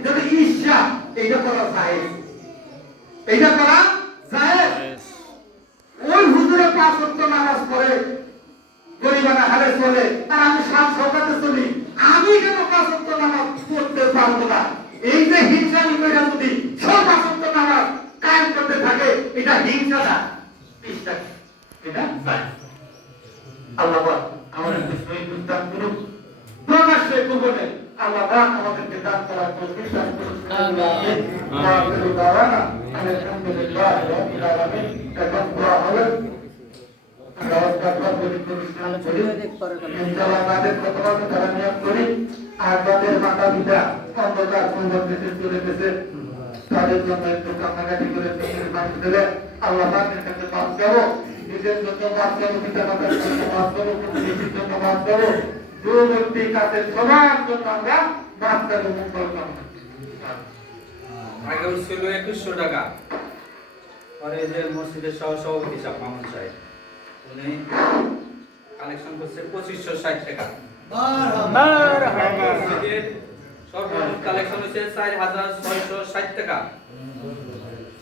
এটা তো ঈর্ষা, এইটা করা জায়েজ, এইটা করা জায়েজ। ওই হুজুরে 5 ওয়াক্ত নামাজ পড়ে গরিবানা হালে চলে, আর আমি সাত সকালে চলি, আমি কেন 5 ওয়াক্ত নামাজ পড়তে পারবো না? এই যে হিংসামি কইরা যদি সব 5 ওয়াক্ত নামাজ কায়েম করতে থাকে, এটা হিংসা না, ঈর্ষা, এটা জায়েজ। আল্লাহ পাক আমাদেরকে সহিহ দান করুন, প্রকাশ্যে গোপনে আল্লাহ পাক আমাদেরকে দান করার তৌফিক দান করুন। আমিন। ওয়া আখিরু দাওয়ানা আলহামদুলিল্লাহি রাব্বিল আলামিন। এখন দোয়া হবে, আর তাদের মাতা পিতা অন্ধকার সুন্দর দেশে চলে গেছে, তাদের জন্য একটু কান্নাকাটি করে মানুষ দিলে আল্লাহ পাকের কাছে মাফ করো, নিজের জন্য মাফ করো, পিতা মাতার জন্য মাফ করো, প্রতিবেশীর জন্য মাফ করো, দূরবর্তী কাছে সবার জন্য আমরা মাফ করো, মঙ্গল কামনা। আগে ছিল 2100 টাকা, পরে যে মসজিদের সভাপতি সাহেব মামুন সাহেব উনি কালেকশন করছে 2560 টাকা। মসজিদের সর্বমোট কালেকশন হয়েছে 4660 টাকা।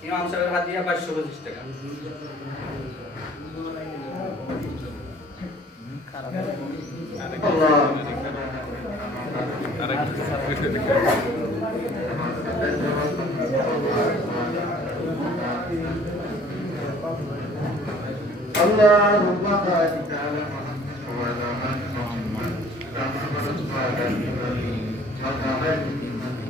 ইমাম সাহেবের হাদিয়া 2225 টাকা। اللهم بارك على محمد وعلى آل محمد كما باركت على إبراهيم وعلى آل إبراهيم.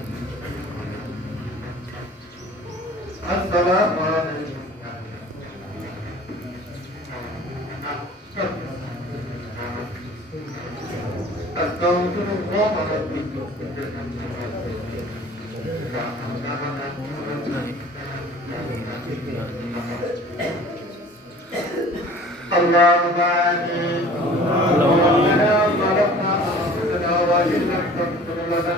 السلام عليكم. أستغفر الله ربي اللهم آمين. ربنا ظلمنا أنفسنا وإن لم تغفر لنا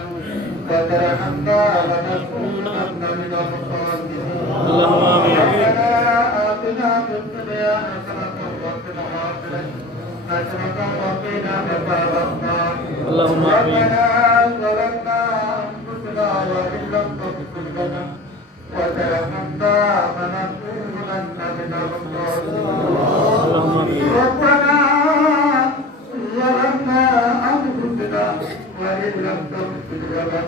وترحمنا لنكونن من الخاسرين. ربنا آتنا في الدنيا حسنة وفي الآخرة حسنة وقنا عذاب النار. ربنا ظلمنا أنفسنا وإن لم تغفر لنا وترحمنا لنكونن من الخاسرين. ربنا ظلمنا أنفسنا وإن لم تغفر لنا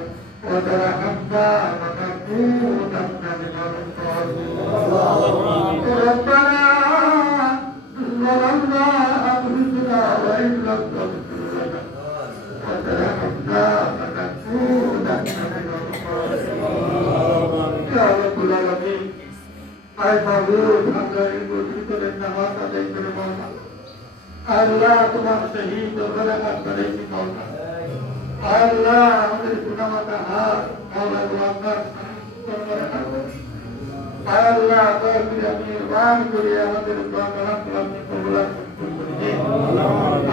وترحمنا لنكونن من الخاسرين. ربنا ظلمنا أنفسنا وإن لم تغفر لنا وترحمنا لنكونن من الخاسرين. يا رب العالمين. আয় মাবুদ, আমরা এই ভিতরের নামাজ আদায় করে বললাম, আল্লাহ তোমার শহীদ দরবারে হাত বাড়াইছি বললাম, আল্লাহ আমাদের গুনাহগার হাত মাওলা গো আপনার দরবারে হাত বাড়াইছি। আল্লাহ দয়া করে আপনি রহম করে আমাদের দোয়া কালাম আপনি কবুল করে নিন।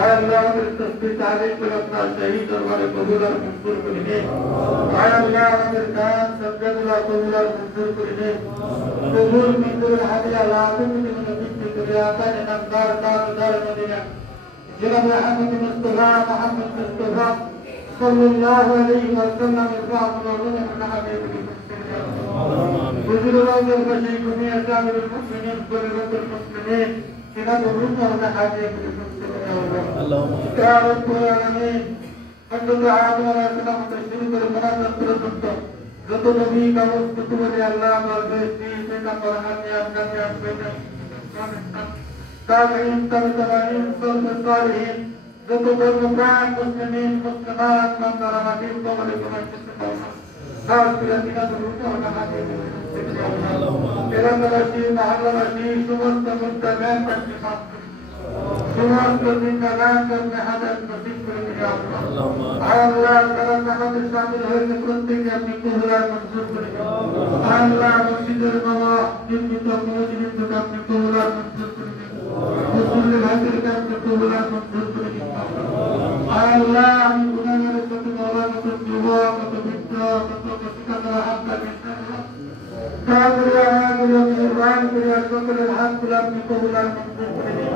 আল্লাহ আমাদের তাসবিহ তাহলিল করে আপনার শহীদ দরবারে কবুল আর মঞ্জুর করে নিন। আল্লাহ আমাদের দান সাদকাগুলো কবুল আর মঞ্জুর করে নিন। কবুল মঞ্জুর হাদিয়া লাতুম মিন নবী করে আতান নামদার তাজদার মদিনা জনাব আহমদ মুস্তাফা সাল্লাল্লাহু আলাইহি ওয়াসাল্লাম এর রাহমাতুল্লাহ ওয়া হাবিবুল حضور الله البشير جميع سائر المؤمنين كل المسلمين سنة الرسل ونحاجة اللهم يا رب العالمين حمد العالم ولا سلام تشريك المناسب برسولته যত নবী কাগজ কুতুবে আল্লাহ আমার বেশি সেটা পড়ান নিয়াম কামিয়াব করে তাবিঈন তাবিঈন সালিহিন যত ধর্মপ্রাণ মুসলিমিন মুসলিমাত বান্দারা নবীর কবরে কবরে এলাকাবাসী মহল্লাবাসী সমস্ত মুস্তাগান সমস্ত জিন্দাগান করতে হাজার নসিব করে দিন আল্লাহ তারা আমাদের সামিল হয়েছে প্রত্যেকে আপনি কবুলার মঞ্জুর করে দিন আল্লাহ মসজিদের বাবা নির্মিত মসজিদকে আপনি কবুলার মঞ্জুর করে দিন মুসলিম ভাইদেরকে আপনি কবুলার মঞ্জুর করে দিন আল্লাহ আমি গুনাহগারের সাথে মাওলা কত যুবক কত বৃদ্ধ কত কচিকারা হাত লাগিয়েছে তাহলে আমাদের নির্বাণ দুনিয়ার সকলের হাত গুলো আপনি কবুল আর মঞ্জুর করে নিন।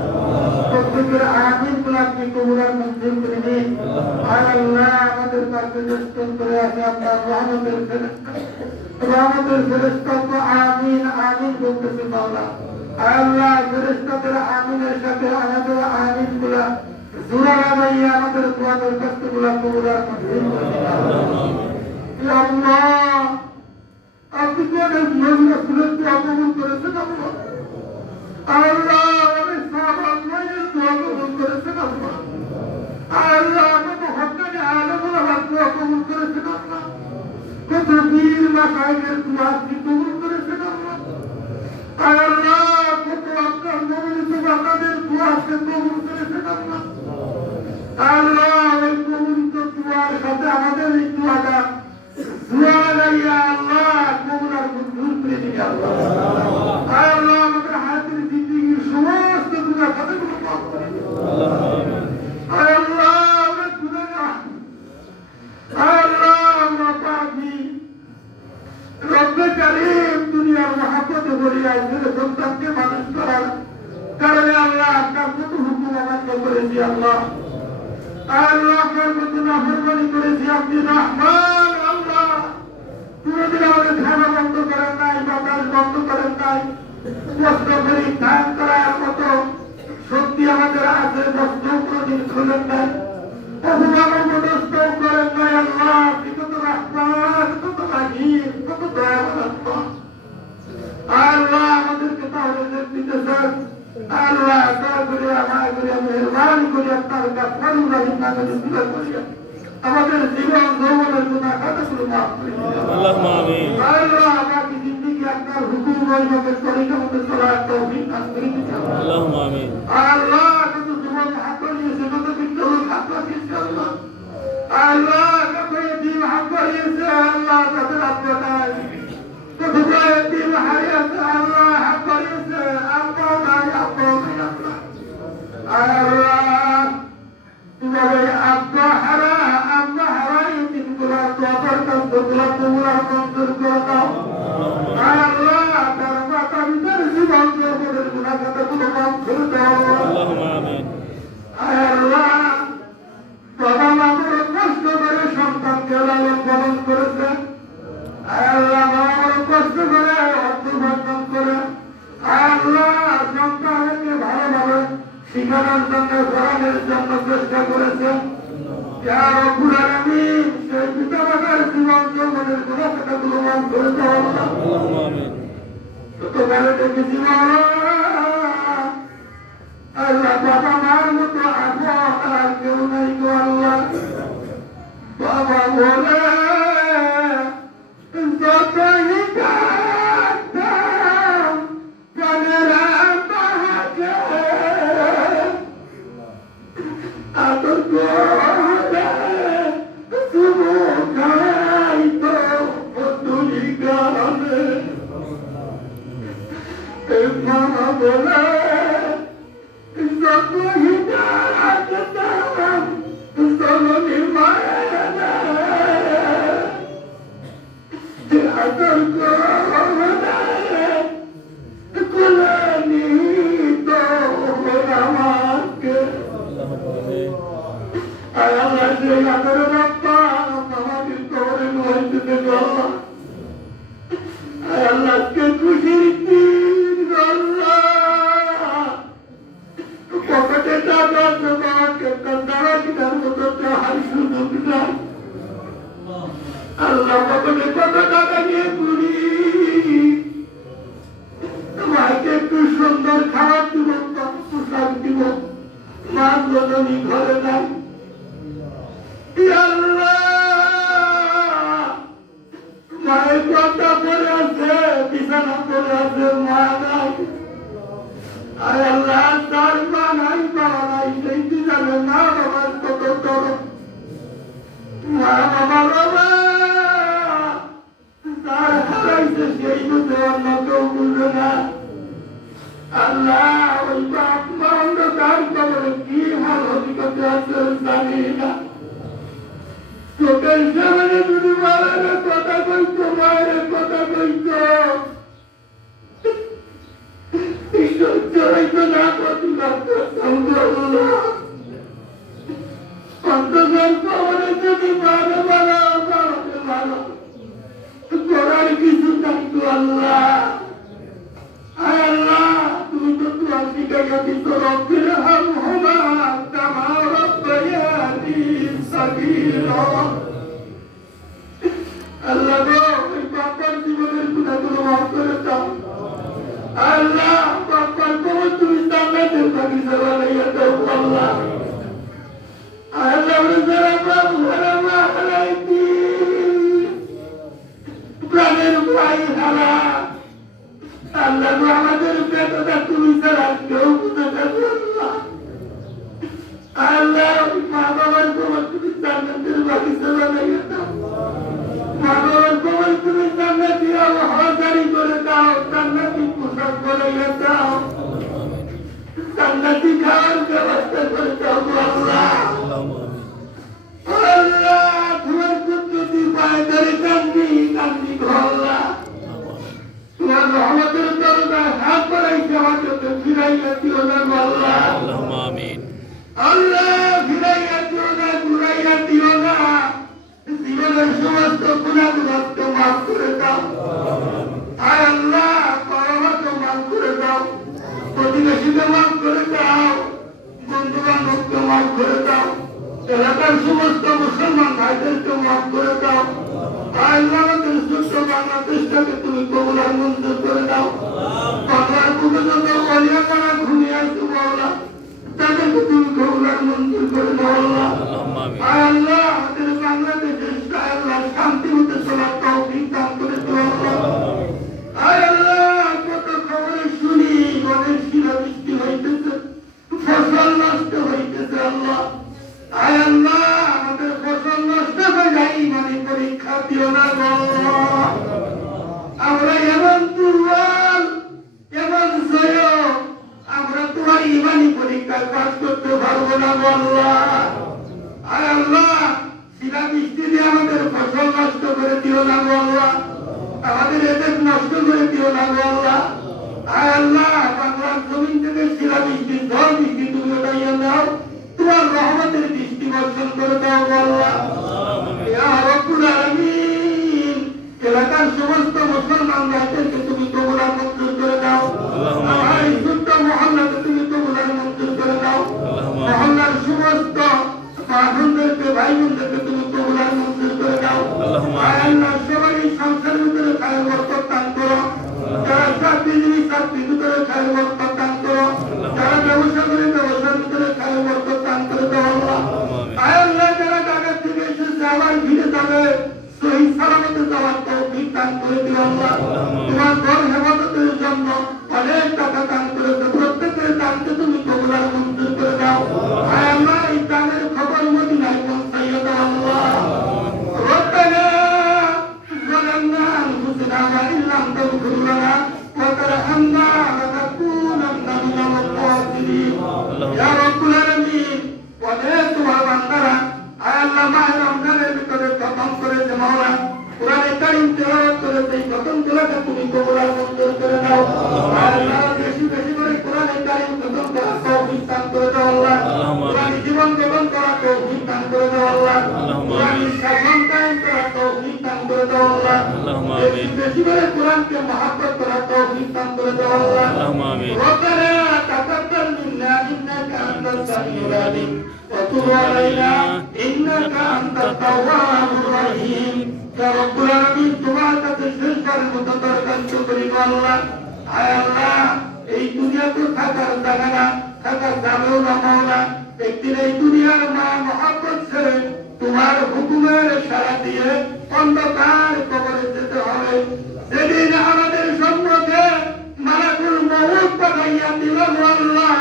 প্রত্যেকের আমিন গুলো আপনি কবুল আর মঞ্জুর করে নিন। আর আল্লাহ আমাদের কাছে দর্শন করে আছে আপনার রহমতের ফেরেশতা। রহমতের ফেরেশতা তো আমিন আমিন বলতেছে মাওলা। আর আল্লাহ ফেরেশতাদের আমিনের সাথে আমাদের আমিন গুলা জোড়া লাগাইয়া আমাদের দোয়া দরখাস্ত গুলা কবুল আর মঞ্জুর করে নিন। ইয়া আল্লাহ আপনি কি অনেক নবী রাসূলের দোয়া কবুল করেছেন আল্লাহ। আল্লাহ অনেক সাহাবা মায়ের দোয়া কবুল করেছেন আল্লাহ। আল্লাহ কত হক্কানি আলেমুল আমার দোয়া কবুল করেছেন আল্লাহ। কত বীর মাশায়েখের দোয়া আপনি কবুল করেছেন আল্লাহ। আল্লাহ কত আপনার মনোনীত বান্দাদের দোয়া আপনি কবুল করেছেন আল্লাহ। আল্লাহ ওই কবুলিত দোয়ার সাথে আমাদের এই দোয়াটা দোয়া লাগাইয়া আল্লাহ কবুল আর মঞ্জুর করে দিন আল্লাহ। আল্লাহ আমাদের হায়াতের জিন্দেগীর সমস্ত গুনাহ খাতাগুলো মাফ করে দিন আল্লাহ। আমরা গুনাহগার আল্লাহ, আমরা পাপী। রব্বে কারীম দুনিয়ার মহাব্বতে ভরিয়া ছেলে সন্তানকে মানুষ করার কারণে আল্লাহ আপনার কত হুকুম অমান্য করেছি আল্লাহ। আল্লাহ আপনার কত নাফরমানি করেছি। আপনি রহমান আল্লাহ, কোনদিন আমাদের খানা বন্ধ করেন নাই, বাতাস বন্ধ করেন নাই। কষ্ট করি ধ্যান করার মতো শক্তি আমাদের আছে, বস্ত্র কোনদিন খোলেন নাই, অভিভাবক পদস্থ করেন নাই আল্লাহ। আপনি কত রহমান, কত রাহিম, কত দয়াবান আল্লাহ। আল্লাহ আমাদেরকে তাহলে দিতেছেন আল্লাহ, দয়া করে আমায় করে মেহরবানি করে আপনার কাছে রাহিম নামে দোয়া করিয়া আমাদের জীবন যৌবনের গুনাহ খাতাগুলো মাফ করে দিন আল্লাহুম্মা আমিন। আল্লাহ আমাকে জিন্দেগি আপনার হুকুম ওইভাবে তরিকা মতো চলার তৌফিক দান করে দিন আল্লাহুম্মা আমিন। আল্লাহ কত যুবক হাত বাড়িয়েছে, কত বৃদ্ধ লোক হাত বাড়িয়েছে আল্লাহ। আল্লাহ কত এতিম হাত বাড়িয়েছে আল্লাহ, তাদের আব্বা নাই। কত এতিম হারিয়েছে আল্লাহ, হাত বাড়িয়েছে, আব্বাও নাই, আব্বাও নাই আল্লাহ। আল্লাহ তোমার আব্বা হারা, আব্বা হারাই এতিমগুলার দোয়া দরখাস্তগুলা কবুল আর মঞ্জুর করে দাও আল্লাহ। তার মাতা পিতার জীবন যৌবনের গুনাহ খাতাগুলো মাফ করে দাও আল্লাহুম্মা আমিন। আল্লাহ। বাবা মা বড় কষ্ট করে সন্তানকে লালন পালন করেছে আল্লাহ। বাবা বড় কষ্ট করে অর্থ উপার্জন করে আল্লাহ সন্তানকে ভালোভাবে শিখানোর জন্য পড়ানোর জন্য চেষ্টা করেছেন। ইয়া রব্বুল আলামিন সেই পিতা মাতার জীবন যৌবনের গুনাহ খাতাগুলো মাফ করে দাও আল্লাহ। আল্লাহুম্মা আমিন। ছোটবেলা দেখেছি আল্লাহ বাবা মার মতো আপন আর কেউ নাই গো আল্লাহ। বাবা বলে যতই ডাকতাম প্রাণের আত্মাকে আদর করে শুধু খাইতো মধুরি গানে। মামা বলে যতই ডাকতাম জননী মায়ের আদর করে কোলে নিত আমাকে। আল্লাহ সেই আদরের আব্বা আমাকে করে নইতে গেল আল্লাহকে খুশির দিন আল্লাহ। পকেটে টাকা জমা কেতার দ্বারা কিনার মতো হাই সুযোগ নাই আল্লাহ। পকেটে কত টাকা নিয়ে ঘুরি, মাকে একটু সুন্দর খাবার দিব, পোশাক দিব, মা জননী ঘরে নাই আল্লাহ। মায়ের কথা পড়ে আছে, বিছানা পড়ে আছে, মা নাই আল্লাহ। তার মা নাই, বাবা নাই, সেই বিছানে মা বাবার কত তর মা বাবা বাবা তার হারাইছে সেই বুঝে অন্য কেউ বুঝে না আল্লাহ। ওই বাপ মা অন্ধকার কবরে কি হাল হকিকতে আছে জানি না। চোখের সামনে যদি মায়ের কথা কইতো, মায়ের কথা কইতো বিশ্বাস করতাম গো আল্লাহ। অন্তত কবরে যদি ভালো ভালো কবরে ভালো করার কিছু থাকতো আল্লাহ। আয় আল্লাহ, তুমি তো তোমার শিখাইয়া দিত রব্বির হামহুমা কামা রাব্বায়ানি সাগীরা। আল্লাহ গো, ওই বাবার জীবনের গুনাহগুলো মাফ করে দাও। আল্লাহ, বাবার কবর তুমি জান্নাতের বাগিচা বানাইয়া দাও আল্লাহ। আল্লাহ, ওরে যারা বাবা হারাইছি, প্রাণের ভাই হারা, আল্লাহ গো, আমাদের বেদনা তুমি ছাড়া কেউ বুঝে যাবে আল্লাহ। আল্লাহ, মা বাবার কবর তুমি জান্নাতের বাগিচা বানাইয়া দাও। মা বাবার কবর তুমি জান্নাতি হজারি করে দাও, জান্নাতি পোশাক বানাইয়া দাও, জান্নাতি খাওয়ার ব্যবস্থা করে দাও গো আল্লাহ। আল্লাহ, তোমার কুদরতি পায়ে ধরে কান্দি কান্দি গো আল্লাহ। তোমার রহমতের দরজায় হাত বাড়াইছে, আমাকে ফিরাইয়া দিও না গো আল্লাহ। আল্লাহ, ফিরাইয়া দিও না, ঘুরাইয়া দিও না। জীবনের সমস্ত গুনাহগুলোকে মাফ করে দাও। আয় আল্লাহ, পাওয়াকে মাফ করে দাও, প্রতিবেশীকে মাফ করে দাও, বন্ধু বান্ধবকে মাফ করে দাও, এলাকার সমস্ত মুসলমান ভাইদেরকে মাফ করে দাও। আয় আল্লাহ, আমাদের সুস্থ বাংলাদেশটাকে তুমি কবুল আর মঞ্জুর করে দাও। বাংলার বুকে যত অলিয়াকারা ঘুমিয়ে আসছে মাওলা, তাদেরকে তুমি কবুল আর মঞ্জুর করে দাও আল্লাহ। আয় আল্লাহ, আমাদের বাংলাদেশের আল্লাহ শান্তি মতো চলার তৌফিক দান করে দাও আল্লাহ। আয় আল্লাহ, কত খবরে শুনি অনেক শিলাবৃষ্টি হইতেছে, ফসল নষ্ট হইতেছে আল্লাহ। আয় আল্লাহ, আমাদের ফসল নষ্ট হয়ে যায়, ইমানি পরীক্ষা দিও না গো আল্লাহ। আমরা এমন দুর্বল, এমন জয়, আমরা তোমার ইমানি পরীক্ষায় পাস করতে পারবো না গো আল্লাহ। আয় আল্লাহ, শিলাবৃষ্টি দিয়ে আমাদের ফসল নষ্ট করে দিও না গো আল্লাহ, আমাদের এদের নষ্ট করে দিও না গো আল্লাহ। আয় আল্লাহ, বাংলার জমিন থেকে শিলাবৃষ্টি ঝড় বৃষ্টি তুমি উঠাইয়া দাও, তোমার রহমতের দৃষ্টি বর্ষণ করে দাও গো আল্লাহ। ইয়া রব্বুল আলামিন, এলাকার সমস্ত মুসলমান ভাইদেরকে তুমি কবুল আর মঞ্জুর করে দাও। আমার এই ছোট্ট মহল্লাকে তুমি কবুল আর মঞ্জুর করে দাও। মহল্লার সমস্ত বোনদেরকে, ভাই বোনদেরকে তুমি কবুল আর মঞ্জুর করে দাও। আয় আল্লাহ, সবাই সংসারের ভিতরে খায়ের বরকত দান করো, যারা চাকরিজীবী চাকরির ভিতরে খায়ের বরকত দান করো, যারা ব্যবসা করে ব্যবসার ভিতরে খায়ের বরকত দান করে দাও আল্লাহ। আয় আল্লাহ, যারা ঢাকা থেকে এসেছে আবার ফিরে যাবে, সহিহ সালামতে যাওয়ার তৌফিক দান করে দিও আল্লাহ। তোমার ঘর হেফাজতের জন্য অনেক টাকা দান করেছে, প্রত্যেকের দানকে তুমি কবুল আর মঞ্জুর করে দাও। আয় আল্লাহ, এই দানের খবর মদিনায় পৌঁছাইয়া দাও আল্লাহ। রব্বানা যালামনা আনফুসানা ওয়া ইন লাম তাগফির লানা ওয়া তারহামনা লানাকুনান্না মিনাল খাসিরিন। ইয়া রাব্বুল আলামিন, অনেক তোমার বান্দারা আয় আল্লাহ মাহে রমজানের ভিতরে খতম করেছে মাওলা, কুরআনে কারীম তেলাওয়াত করেছে, এই খতম তেলাওয়াতকে তুমি কবুল আর মঞ্জুর করে দাও। আয় আল্লাহ, বেশি বেশি করে কুরআনে কারীম খতম করার তৌফিক দান করে দাও আল্লাহ। কুরআনী জীবন যাপন করার তৌফিক দান করে দাও আল্লাহ। কুরআনী শাসন কায়েম করার তৌফিক দান করে দাও আল্লাহ। বেশি বেশি করে কুরআনকে মহব্বত করার তৌফিক দান করে দাও আল্লাহ। রব্বানা তাকাব্বাল মিন্না ইন্নাকা আনতাস সামিউল আলিম ওয়া তুব আলাইনা ইন্নাকা আনতাত তাওয়াবুর রহিম। ইয়া রাব্বুল আলামিন, তোমার কাছে শেষবারের মতো দরখাস্ত করি গো আল্লাহ। আয় আল্লাহ, এই দুনিয়া তো থাকার জায়গা না, থাকার যাবেও না মাওলা। একদিন এই দুনিয়ার মা মহব্বত ছেড়ে তোমার হুকুমের সাড়া দিয়ে অন্ধকার কবরে যেতে হবে। সেদিন আমাদের সম্মুখে মালাকুল মউত পাঠাইয়া দিল আল্লাহ।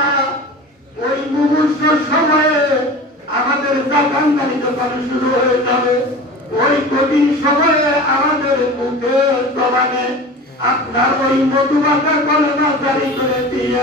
ওই মুহূর্তের সময়ে আমাদের জাকানদারি যখন শুরু হয়ে যাবে, ওই কঠিন সময়ে আমাদের মুখে জবানে আপনার ওই মধুমাখা কলমা জারি করে দিয়ে